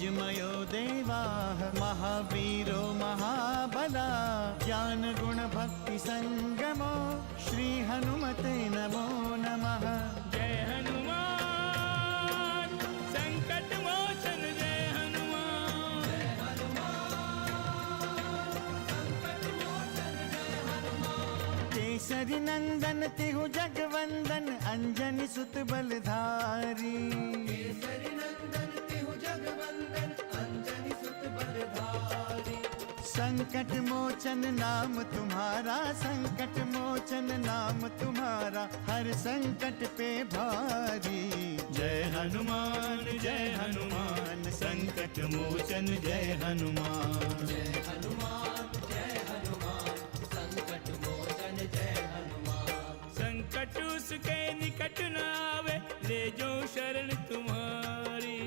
तेजमयो देवाः महावीरो महाबला ज्ञान गुण भक्ति संगमो श्री हनुमते नमो नमः। जय हनुमान संकट मोचन जय हनुमान। जय केसरी नंदन तिहु जगवंदन अंजनी सुत बलधारी। केसरी नंदन तिहु जगवंदन अंजनी सुत बलधारी। संकट मोचन नाम तुम्हारा संकट मोचन नाम तुम्हारा हर संकट पे भारी। जय हनुमान संकट मोचन जय हनुमान। जय हनुमान संकट मोचन जय हनुमान। संकट उसके निकट न आवे ले जो शरण तुम्हारी।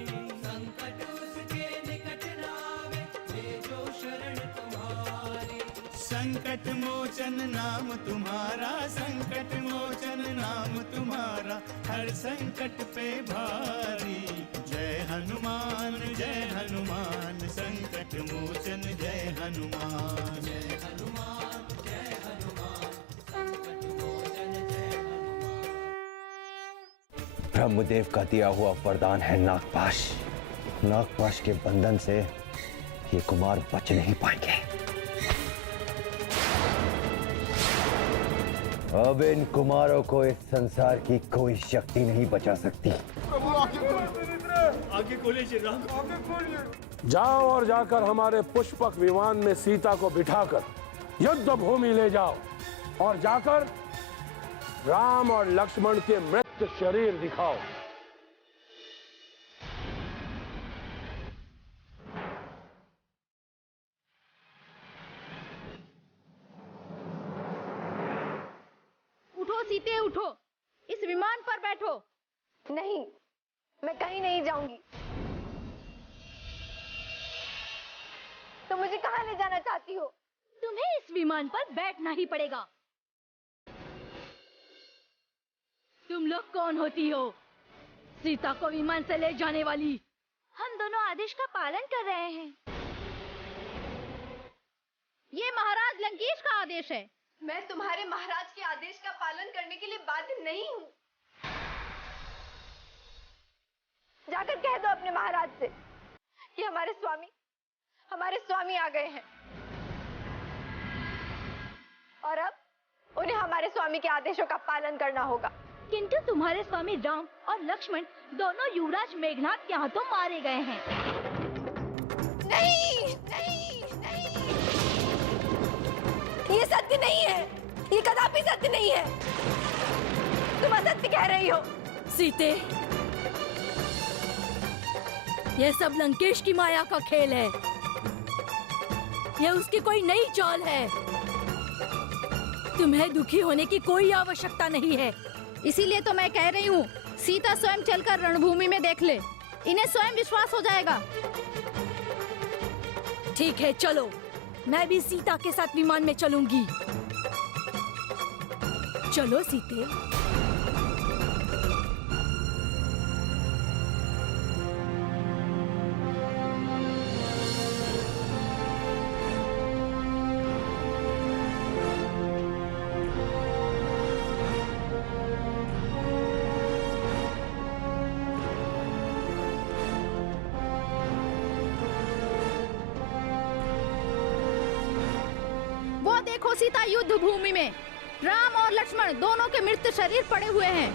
संकट उसके निकट न आवे ले जो शरण तुम्हारी। संकट मोचन नाम तुम्हारा संकट मोचन नाम तुम्हारा हर संकट पे भारी। जय हनुमान संकट मोचन जय हनुमान। जय हनुमान संकट मोचन जय हनुमान। ब्रह्मदेव का दिया हुआ वरदान है नागपाश। नागपाश के बंधन से ये कुमार बच नहीं पाएंगे। अब इन कुमारों को इस संसार की कोई शक्ति नहीं बचा सकती। आगे खोलिए श्री राम, आगे खोलिए। जाओ और जाकर हमारे पुष्पक विमान में सीता को बिठाकर युद्ध भूमि ले जाओ और जाकर राम और लक्ष्मण के मृत शरीर दिखाओ। उठो सीते उठो, इस विमान पर बैठो। नहीं, मैं कहीं नहीं जाऊंगी। तो मुझे कहाँ ले जाना चाहती हो? तुम्हें इस विमान पर बैठना ही पड़ेगा। तुम लोग कौन होती हो? सीता को विमान से ले जाने वाली। हम दोनों आदेश का पालन कर रहे हैं। ये महाराज लंकेश का आदेश है। मैं तुम्हारे महाराज के आदेश का पालन करने के लिए बाध्य नहीं हूँ। जाकर कह दो अपने महाराज से कि हमारे स्वामी आ गए हैं और अब उन्हें हमारे स्वामी के आदेशों का पालन करना होगा। किंतु तुम्हारे स्वामी राम और लक्ष्मण दोनों युवराज मेघनाद के हाथों मारे गए हैं। नहीं, नहीं, नहीं। ये सत्य नहीं है, ये कदापि सत्य नहीं है। तुम असत्य कह रही हो। सीते, यह सब लंकेश की माया का खेल है। यह उसकी कोई नई चाल है। तुम्हें दुखी होने की कोई आवश्यकता नहीं है। इसीलिए तो मैं कह रही हूँ, सीता स्वयं चलकर रणभूमि में देख ले। इन्हें स्वयं विश्वास हो जाएगा। ठीक है, चलो। मैं भी सीता के साथ विमान में चलूंगी। चलो सीते। वो देखो सीता युद्ध भूमि में राम और लक्ष्मण दोनों के मृत शरीर पड़े हुए हैं।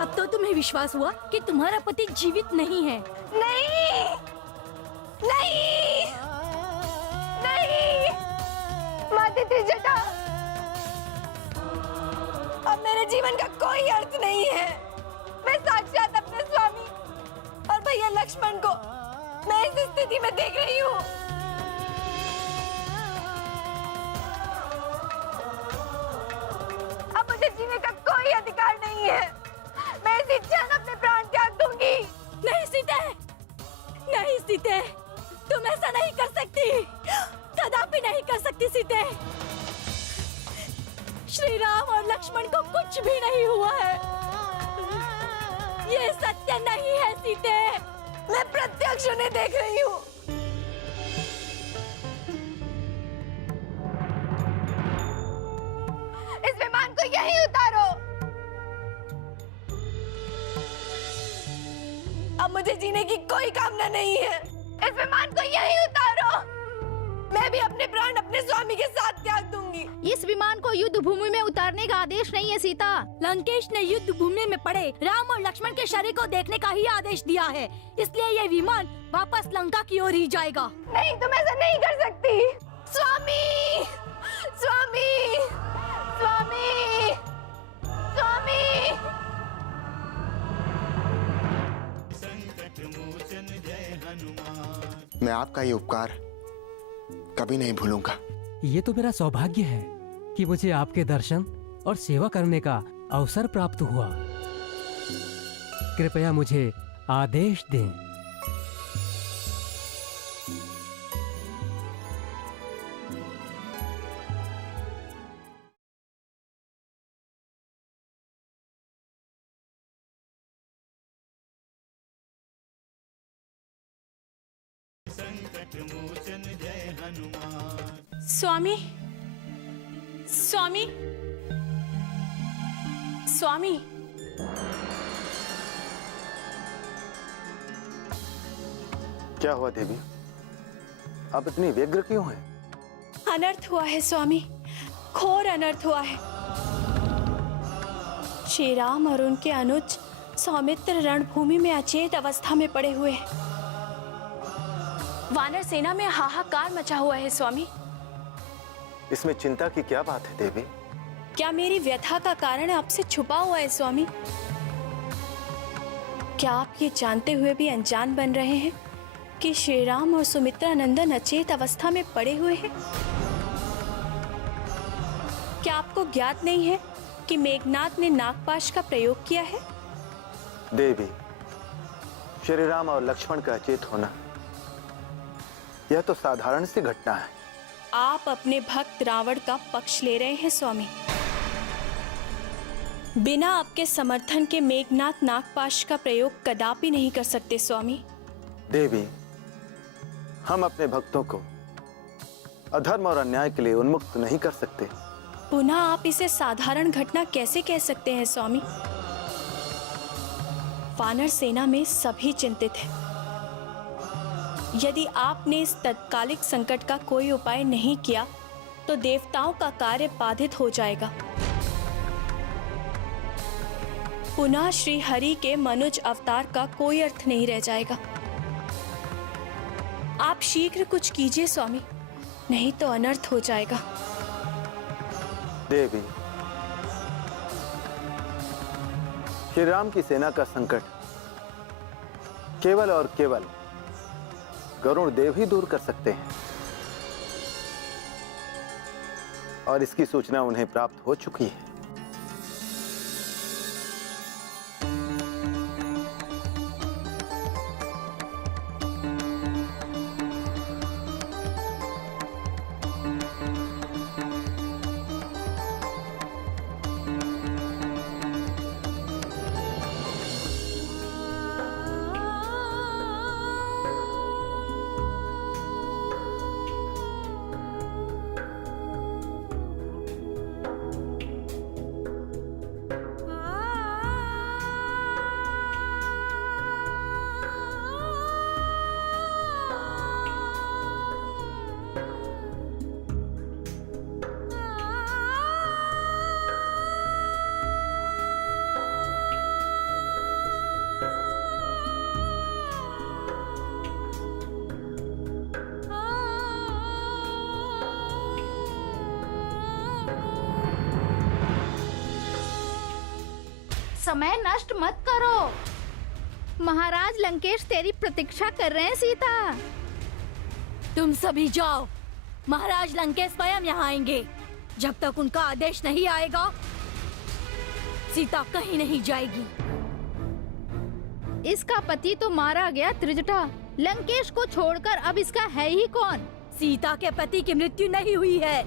अब तो तुम्हें विश्वास हुआ कि तुम्हारा पति जीवित नहीं है। नहीं, नहीं, नहीं। माते त्रिजटा, अब मेरे जीवन का कोई अर्थ नहीं है। मैं साक्षात अपने स्वामी और भैया लक्ष्मण को मैं इस स्थिति में देख रही हूँ। अब मुझे जीने का कोई अधिकार नहीं है। मैं इसी क्षण अपने प्राण त्याग दूंगी। नहीं सीते, नहीं सीते, कर सकती सीते। श्री राम और लक्ष्मण को कुछ भी नहीं हुआ है। ये सत्य नहीं है सीते। मैं प्रत्यक्ष उन्हें देख रही हूँ। इस विमान को यहीं उतारो। अब मुझे जीने की कोई कामना नहीं है। इस विमान को यहीं उतारो। मैं भी अपने प्राण अपने स्वामी के साथ त्याग दूंगी। इस विमान को युद्ध भूमि में उतारने का आदेश नहीं है सीता। लंकेश ने युद्ध भूमि में पड़े राम और लक्ष्मण के शरीर को देखने का ही आदेश दिया है, इसलिए ये विमान वापस लंका की ओर ही जाएगा। नहीं, तुम ऐसा नहीं कर सकती। स्वामी, स्वामी, स्वामी, स्वामी। संकट मोचन जय हनुमान। मैं आपका ये उपकार कभी नहीं भूलूंगा। ये तो मेरा सौभाग्य है कि मुझे आपके दर्शन और सेवा करने का अवसर प्राप्त हुआ। कृपया मुझे आदेश दें। संकट मोचन जय हनुमान। स्वामी, स्वामी, स्वामी। क्या हुआ देवी? आप इतनी व्यग्र क्यों हैं? अनर्थ हुआ है स्वामी, घोर अनर्थ हुआ है। श्री राम और उनके अनुज सौमित्र रणभूमि में अचेत अवस्था में पड़े हुए हैं। वानर सेना में हाहाकार मचा हुआ है स्वामी। इसमें चिंता की क्या बात है देवी? क्या मेरी व्यथा का कारण आपसे छुपा हुआ है स्वामी? क्या आप ये जानते हुए भी अनजान बन रहे हैं कि श्री राम और सुमित्रा नंदन अचेत अवस्था में पड़े हुए हैं? क्या आपको ज्ञात नहीं है कि मेघनाथ ने नागपाश का प्रयोग किया है? देवी, श्री राम और लक्ष्मण का अचेत होना यह तो साधारण सी घटना है। आप अपने भक्त रावण का पक्ष ले रहे हैं स्वामी। बिना आपके समर्थन के मेघनाथ नागपाश का प्रयोग कदापि नहीं कर सकते स्वामी। देवी, हम अपने भक्तों को अधर्म और अन्याय के लिए उन्मुक्त नहीं कर सकते। पुनः आप इसे साधारण घटना कैसे कह सकते हैं स्वामी? वानर सेना में सभी चिंतित हैं। यदि आपने इस तत्कालिक संकट का कोई उपाय नहीं किया तो देवताओं का कार्य बाधित हो जाएगा। पुनः श्री हरि के मनुज अवतार का कोई अर्थ नहीं रह जाएगा। आप शीघ्र कुछ कीजिए स्वामी, नहीं तो अनर्थ हो जाएगा। देवी, श्री राम की सेना का संकट केवल और केवल गरुण देव ही दूर कर सकते हैं, और इसकी सूचना उन्हें प्राप्त हो चुकी है। समय नष्ट मत करो। महाराज लंकेश तेरी प्रतीक्षा कर रहे हैं सीता। तुम सभी जाओ, महाराज लंकेश स्वयं यहाँ आएंगे। जब तक उनका आदेश नहीं आएगा सीता कहीं नहीं जाएगी। इसका पति तो मारा गया त्रिजटा, लंकेश को छोड़कर अब इसका है ही कौन? सीता के पति की मृत्यु नहीं हुई है।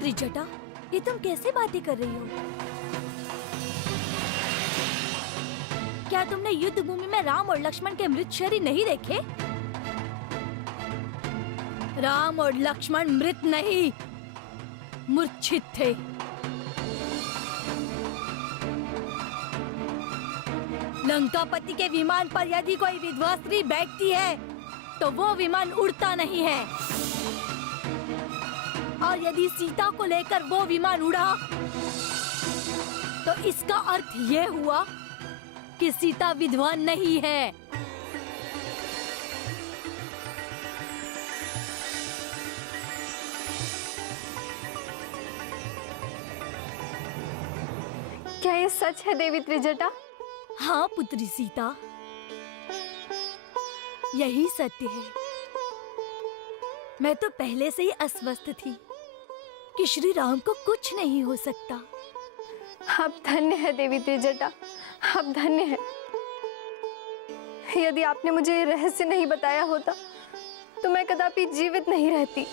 त्रिजटा, ये तुम कैसे बातें कर रही हो? क्या तुमने युद्ध भूमि में राम और लक्ष्मण के मृत शरीर नहीं देखे? राम और लक्ष्मण मृत नहीं, मूर्छित थे। लंकापति के विमान पर यदि कोई विधवा स्त्री बैठती है तो वो विमान उड़ता नहीं है, और यदि सीता को लेकर वो विमान उड़ा तो इसका अर्थ ये हुआ कि सीता विधवा नहीं है। क्या ये सच है देवी त्रिजटा? हाँ पुत्री सीता, यही सत्य है। मैं तो पहले से ही अस्वस्थ थी कि श्री राम को कुछ नहीं हो सकता। आप धन्य है देवी त्रिजटा, आप धन्य है। यदि आपने मुझे ये रहस्य नहीं बताया होता तो मैं कदापि जीवित नहीं रहती।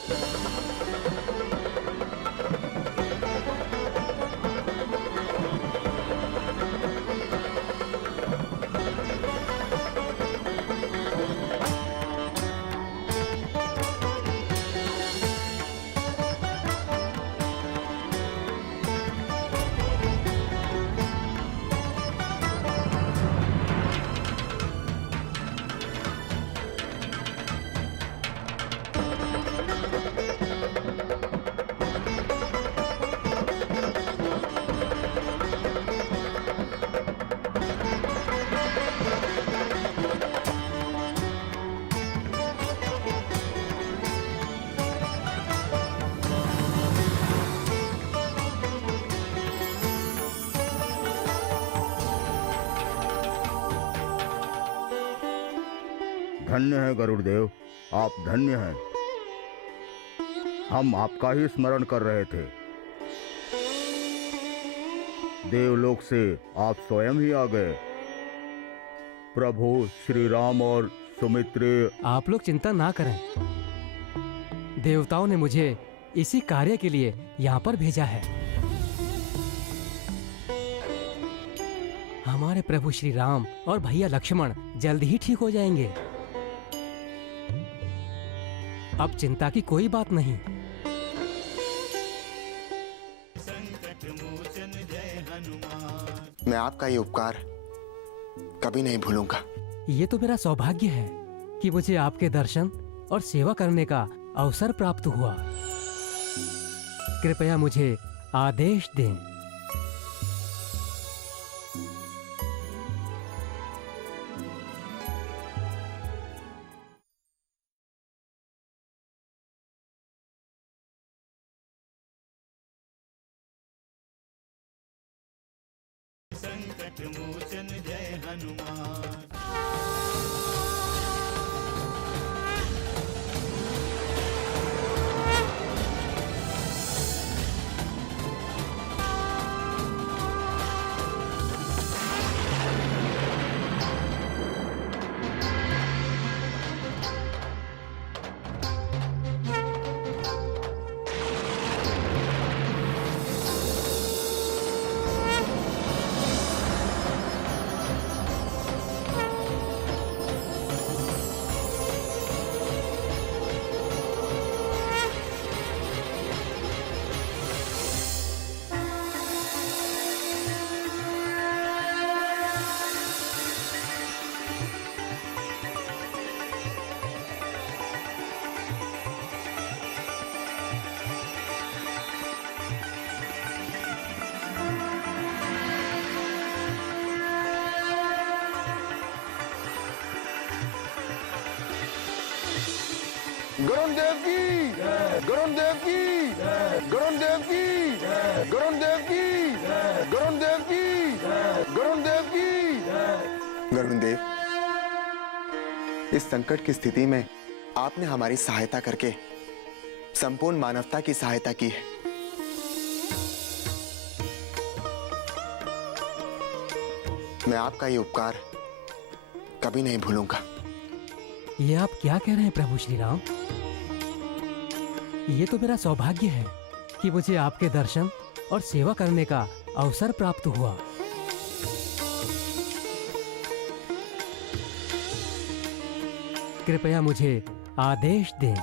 धन्य है गरुड़देव, आप धन्य हैं। हम आपका ही स्मरण कर रहे थे। देवलोक से आप स्वयं ही आ गए। प्रभु श्री राम और सुमित्रा। आप लोग चिंता ना करें, देवताओं ने मुझे इसी कार्य के लिए यहाँ पर भेजा है। हमारे प्रभु श्री राम और भैया लक्ष्मण जल्द ही ठीक हो जाएंगे। अब चिंता की कोई बात नहीं। संकट मोचन जय हनुमान। मैं आपका ये उपकार कभी नहीं भूलूंगा। ये तो मेरा सौभाग्य है कि मुझे आपके दर्शन और सेवा करने का अवसर प्राप्त हुआ। कृपया मुझे आदेश दें। संकट मोचन जय हनुमान। गरुड़देव की, गरुड़देव की, गरुड़देव की, गरुड़देव की, गरुड़देव की, गरुड़देव की। गरुड़देव, इस संकट की स्थिति में आपने हमारी सहायता करके संपूर्ण मानवता की सहायता की है। मैं आपका ये उपकार कभी नहीं भूलूंगा। ये आप क्या कह रहे हैं प्रभु श्री राम? ये तो मेरा सौभाग्य है कि मुझे आपके दर्शन और सेवा करने का अवसर प्राप्त हुआ। कृपया मुझे आदेश दें।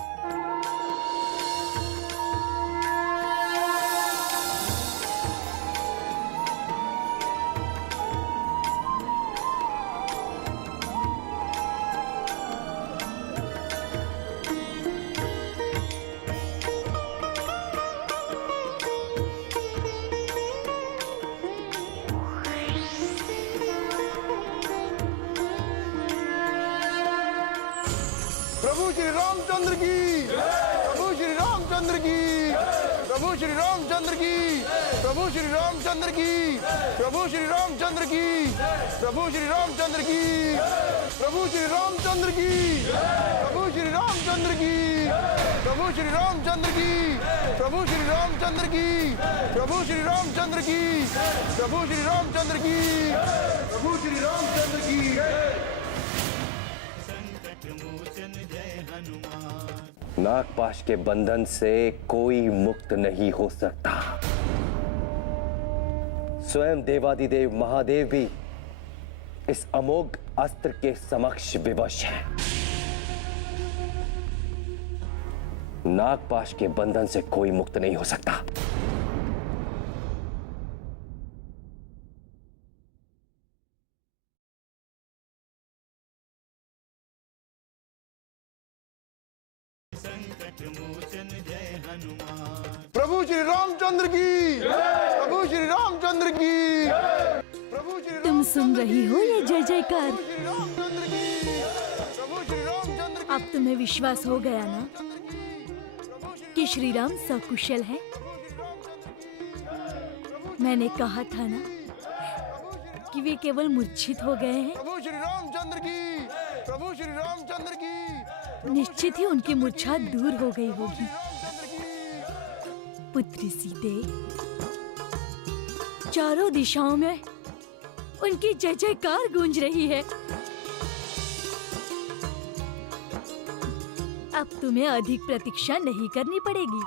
प्रभु श्री रामचंद्र की, प्रभु श्री रामचंद्र की, प्रभु श्री रामचंद्र की, प्रभु श्री रामचंद्र की, प्रभु श्री रामचंद्र की, प्रभु श्री रामचंद्र की, प्रभु श्री रामचंद्र की, प्रभु श्री रामचंद्र की, प्रभु श्री रामचंद्र की, प्रभु श्री रामचंद्र की, प्रभु श्री रामचंद्र की, प्रभु श्री रामचंद्र की, प्रभु श्री रामचंद्र की। नागपाश के बंधन से कोई मुक्त नहीं हो सकता। स्वयं देवादिदेव महादेव भी इस अमोघ अस्त्र के समक्ष विवश है। नागपाश के बंधन से कोई मुक्त नहीं हो सकता। प्रभु श्री रामचंद्र की, प्रभु श्री रामचंद्र की, प्रभु श्री तुम सुन रही हो ये जय जयकार? रामचंद्र की, प्रभु श्री रामचंद्र की। अब तुम्हें विश्वास हो गया ना कि श्री राम सकुशल हैं? मैंने कहा था ना कि वे केवल मूर्छित हो गए हैं। प्रभु श्री रामचंद्र की, प्रभु श्री रामचंद्र की। निश्चित ही उनकी मूर्छा दूर हो गई होगी। पुत्री सीते, चारों दिशाओं में उनकी जय जयकार गूंज रही है। अब तुम्हें अधिक प्रतीक्षा नहीं करनी पड़ेगी।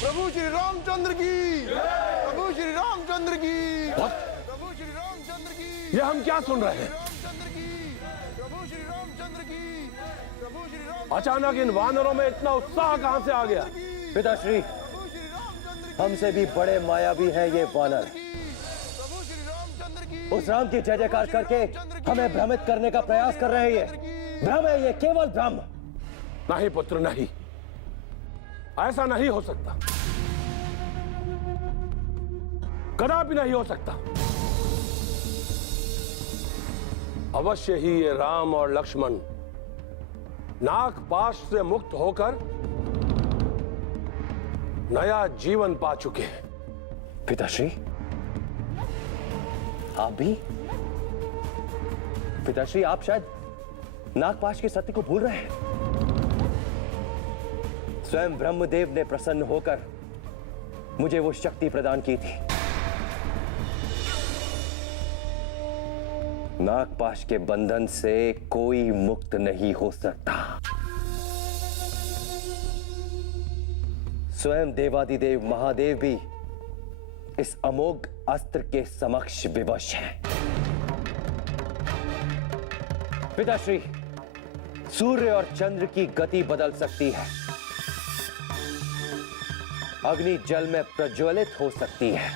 प्रभु श्री रामचंद्र की, प्रभु श्री रामचंद्र की, प्रभु श्री रामचंद्र की। ये हम क्या सुन रहे हैं? रामचंद्र की, प्रभु श्री रामचंद्र की, प्रभु श्री राम। अचानक इन वानरों में इतना उत्साह कहां से आ गया? पिताश्री, हमसे भी बड़े मायावी हैं ये वानर। उस राम की जय जयकार करके हमें भ्रमित करने का प्रयास कर रहे हैं। भ्रम है ये, केवल भ्रम। नहीं पुत्र, नहीं, ऐसा नहीं हो सकता, कदापि नहीं हो सकता। अवश्य ही ये राम और लक्ष्मण नागपाश से मुक्त होकर नया जीवन पा चुके हैं। पिताश्री, आप भी? पिताश्री, आप शायद नागपाश के सत्य को भूल रहे हैं। स्वयं ब्रह्मदेव ने प्रसन्न होकर मुझे वो शक्ति प्रदान की थी। नागपाश के बंधन से कोई मुक्त नहीं हो सकता। स्वयं देवादिदेव महादेव भी इस अमोघ अस्त्र के समक्ष विवश है। पिताश्री, सूर्य और चंद्र की गति बदल सकती है, अग्नि जल में प्रज्वलित हो सकती है,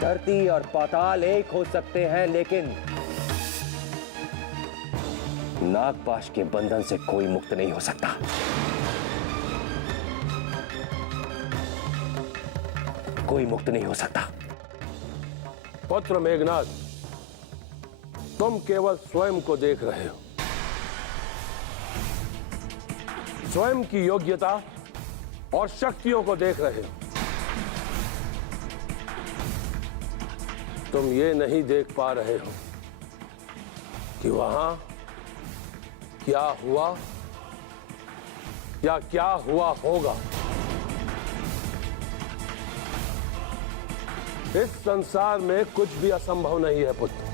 धरती और पाताल एक हो सकते हैं, लेकिन नागपाश के बंधन से कोई मुक्त नहीं हो सकता। कोई मुक्त नहीं हो सकता। पुत्र मेघनाद, तुम केवल स्वयं को देख रहे हो, स्वयं की योग्यता और शक्तियों को देख रहे हो। तुम ये नहीं देख पा रहे हो कि वहां क्या हुआ या क्या हुआ होगा। इस संसार में कुछ भी असंभव नहीं है पुत्र।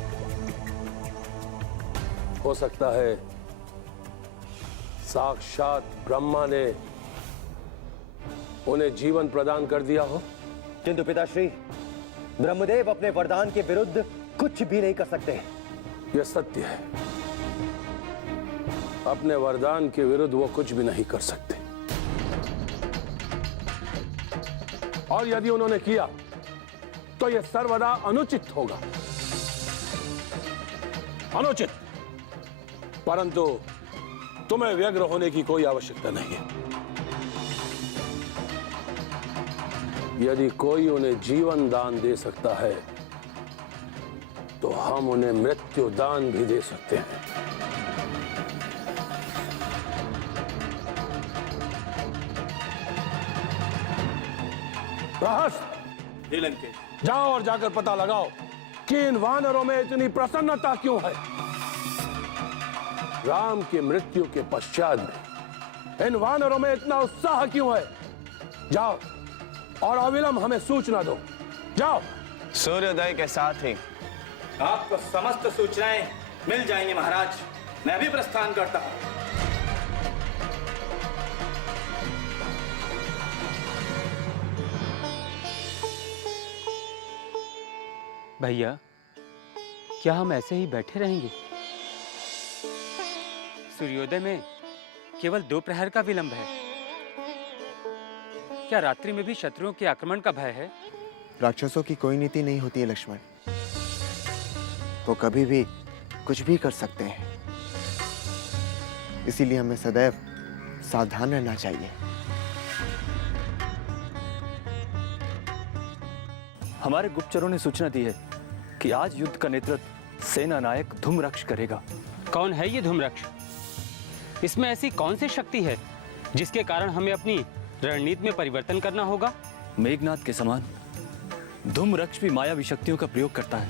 हो सकता है साक्षात ब्रह्मा ने उन्हें जीवन प्रदान कर दिया हो, किंतु पिताश्री, ब्रह्मदेव अपने वरदान के विरुद्ध कुछ भी नहीं कर सकते। यह सत्य है, अपने वरदान के विरुद्ध वो कुछ भी नहीं कर सकते। और यदि उन्होंने किया तो यह सर्वदा अनुचित होगा, अनुचित। परंतु तुम्हें व्यग्र होने की कोई आवश्यकता नहीं है। यदि कोई उन्हें जीवन दान दे सकता है तो हम उन्हें मृत्यु दान भी दे सकते हैं। प्रहस्त, जाओ और जाकर पता लगाओ कि इन वानरों में इतनी प्रसन्नता क्यों है। राम की मृत्यु के पश्चात भी इन वानरों में इतना उत्साह क्यों है। जाओ और अविलंब हमें सूचना दो, जाओ। सूर्योदय के साथ ही आपको समस्त सूचनाएं मिल जाएंगी महाराज। मैं अभी प्रस्थान करता हूं। भैया, क्या हम ऐसे ही बैठे रहेंगे? सूर्योदय में केवल 2 प्रहर का विलंब है। क्या रात्रि में भी शत्रुओं के आक्रमण का भय है? राक्षसों की कोई नीति नहीं होती है लक्ष्मण, वो कभी भी कुछ भी कर सकते हैं। इसीलिए हमें सदैव सावधान रहना चाहिए। हमारे गुप्तचरों ने सूचना दी है कि आज युद्ध का नेतृत्व सेना नायक धूम्रक्ष करेगा। कौन है ये धूम्रक्ष? इसमें ऐसी कौन सी शक्ति है जिसके कारण हमें अपनी रणनीति में परिवर्तन करना होगा? मेघनाथ के समान धूम्रक्ष भी मायावी शक्तियों का प्रयोग करता है।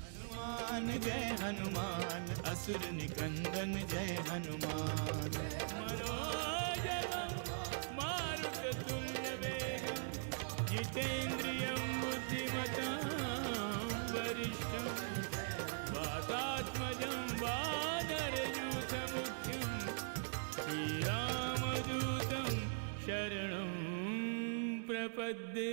हनुमान जय हनुमान, असुर निकंदन जय हनुमान। जितेन्द्रियं बुद्धिमतां वरिष्ठं वातात्मजं वानरयूथमुख्यं श्रीरामदूतं शरणं प्रपद्ये।